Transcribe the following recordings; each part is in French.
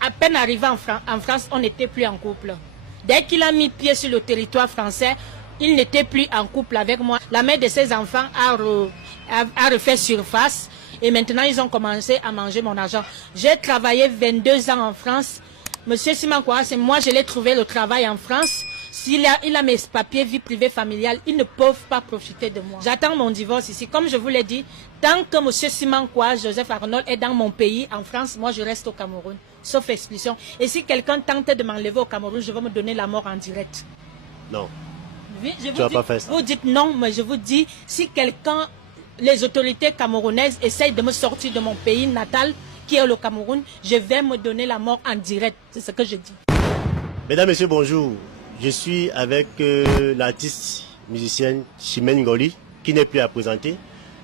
À peine arrivé en France, on n'était plus en couple. Dès qu'il a mis pied sur le territoire français, il n'était plus en couple avec moi. La mère de ses enfants a refait surface et maintenant ils ont commencé à manger mon argent. J'ai travaillé 22 ans en France. Monsieur Simankwa, c'est moi, je l'ai trouvé le travail en France. Il a mes papiers, vie privée, familiale, ils ne peuvent pas profiter de moi. J'attends mon divorce ici. Comme je vous l'ai dit, tant que monsieur Simankwa, Joseph Arnold est dans mon pays, en France, moi je reste au Cameroun, sauf expulsion. Et si quelqu'un tente de m'enlever au Cameroun, je vais me donner la mort en direct. Non. Oui, tu vas pas faire ça. Vous dites non, mais je vous dis, si quelqu'un, les autorités camerounaises essayent de me sortir de mon pays natal, qui est le Cameroun, je vais me donner la mort en direct. C'est ce que je dis. Mesdames, Messieurs, bonjour. Je suis avec l'artiste musicienne Chimène Ngoli, qui n'est plus à présenter.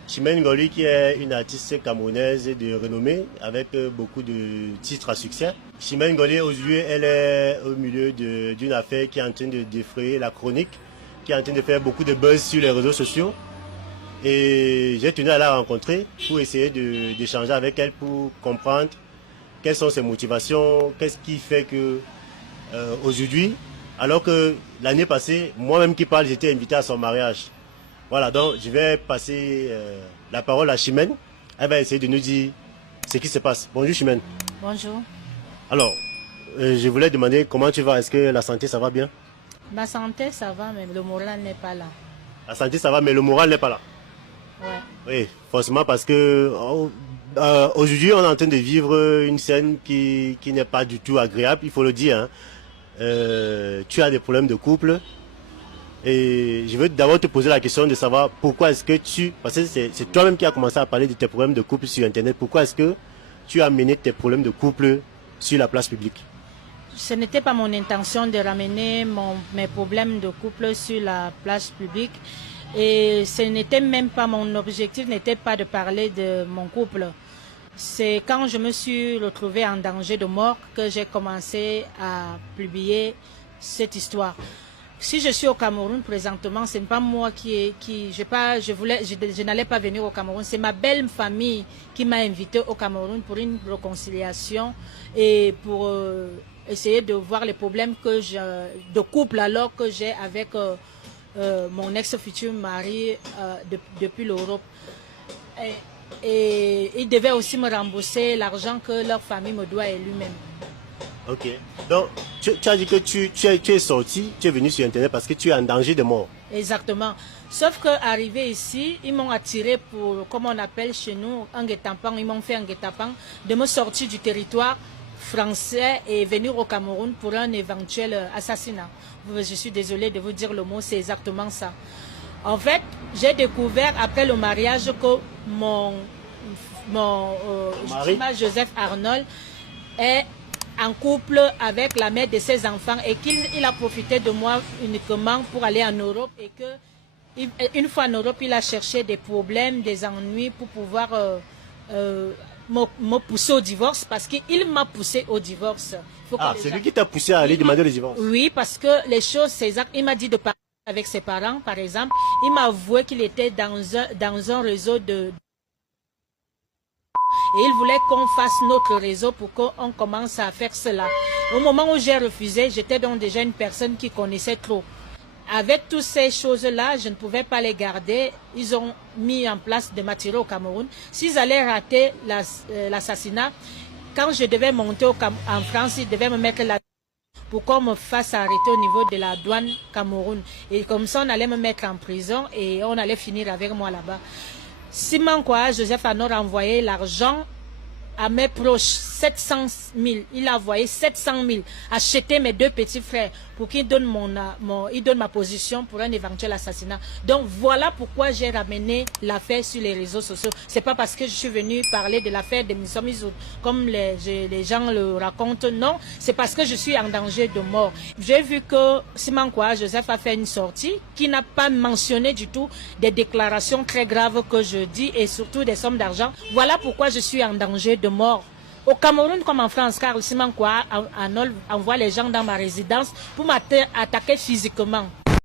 Chimène Ngoli, qui est une artiste camerounaise de renommée, avec beaucoup de titres à succès. Chimène Ngoli, aujourd'hui, elle est au milieu d'une affaire qui est en train de défrayer la chronique, qui est en train de faire beaucoup de buzz sur les réseaux sociaux. Et j'ai tenu à la rencontrer pour essayer d'échanger avec elle, pour comprendre quelles sont ses motivations, qu'est-ce qui fait que aujourd'hui, alors que l'année passée, moi-même qui parle, j'étais invité à son mariage. Voilà, donc je vais passer la parole à Chimène. Elle va essayer de nous dire ce qui se passe. Bonjour Chimène. Bonjour. Alors, je voulais demander comment tu vas. Est-ce que la santé, ça va bien? Ma santé, ça va, mais le moral n'est pas là. La santé, ça va, mais le moral n'est pas là. Ouais. Oui, forcément parce que aujourd'hui, on est en train de vivre une scène qui n'est pas du tout agréable, il faut le dire. Hein. Tu as des problèmes de couple. Et je veux d'abord te poser la question de savoir pourquoi est-ce que parce que c'est toi-même qui as commencé à parler de tes problèmes de couple sur Internet, pourquoi est-ce que tu as amené tes problèmes de couple sur la place publique? Ce n'était pas mon intention de ramener mes problèmes de couple sur la place publique. Et ce n'était même pas mon objectif, n'était pas de parler de mon couple. C'est quand je me suis retrouvée en danger de mort que j'ai commencé à publier cette histoire. Si je suis au Cameroun présentement, ce n'est pas moi je n'allais pas venir au Cameroun. C'est ma belle famille qui m'a invité au Cameroun pour une réconciliation et pour essayer de voir les problèmes de couple alors que j'ai avec mon ex-futur mari depuis l'Europe. Et il devait aussi me rembourser l'argent que leur famille me doit lui-même. Ok. Donc, tu as dit que tu es sorti, tu es venu sur Internet parce que tu es en danger de mort. Exactement. Sauf qu'arrivé ici, ils m'ont attiré pour, comme on appelle chez nous, un guet-apens. Ils m'ont fait un guet-apens de me sortir du territoire français et venir au Cameroun pour un éventuel assassinat. Je suis désolée de vous dire le mot, c'est exactement ça. En fait, j'ai découvert après le mariage que mon mari, Joseph Arnold, est en couple avec la mère de ses enfants et qu'il a profité de moi uniquement pour aller en Europe et que une fois en Europe, il a cherché des problèmes, des ennuis pour pouvoir me pousser au divorce parce qu'il m'a poussé au divorce. C'est lui qui t'a poussé à aller demander le divorce? Oui, parce que les choses, c'est exact. Il m'a dit de parler avec ses parents, par exemple. Il m'a avoué qu'il était dans un réseau de... Et il voulait qu'on fasse notre réseau pour qu'on commence à faire cela. Au moment où j'ai refusé, j'étais donc déjà une personne qui connaissait trop. Avec toutes ces choses-là, je ne pouvais pas les garder. Ils ont mis en place de m'attirer au Cameroun. S'ils allaient rater l'assassinat, quand je devais monter en France, ils devaient me mettre là pour qu'on me fasse arrêter au niveau de la douane Cameroun. Et comme ça, on allait me mettre en prison et on allait finir avec moi là-bas. Simankwa, Joseph Arnold a envoyé l'argent à mes proches, 700 000. Il a envoyé 700 000 acheter mes deux petits frères pour qu'ils donnent ma position pour un éventuel assassinat. Donc voilà pourquoi j'ai ramené l'affaire sur les réseaux sociaux. C'est pas parce que je suis venue parler de l'affaire de Missomizoud comme les gens le racontent. Non, c'est parce que je suis en danger de mort. J'ai vu que Simankwa Joseph a fait une sortie qui n'a pas mentionné du tout des déclarations très graves que je dis et surtout des sommes d'argent. Voilà pourquoi je suis en danger de mort. Au Cameroun comme en France, car Simankwa Arnold envoie les gens dans ma résidence pour m'attaquer physiquement.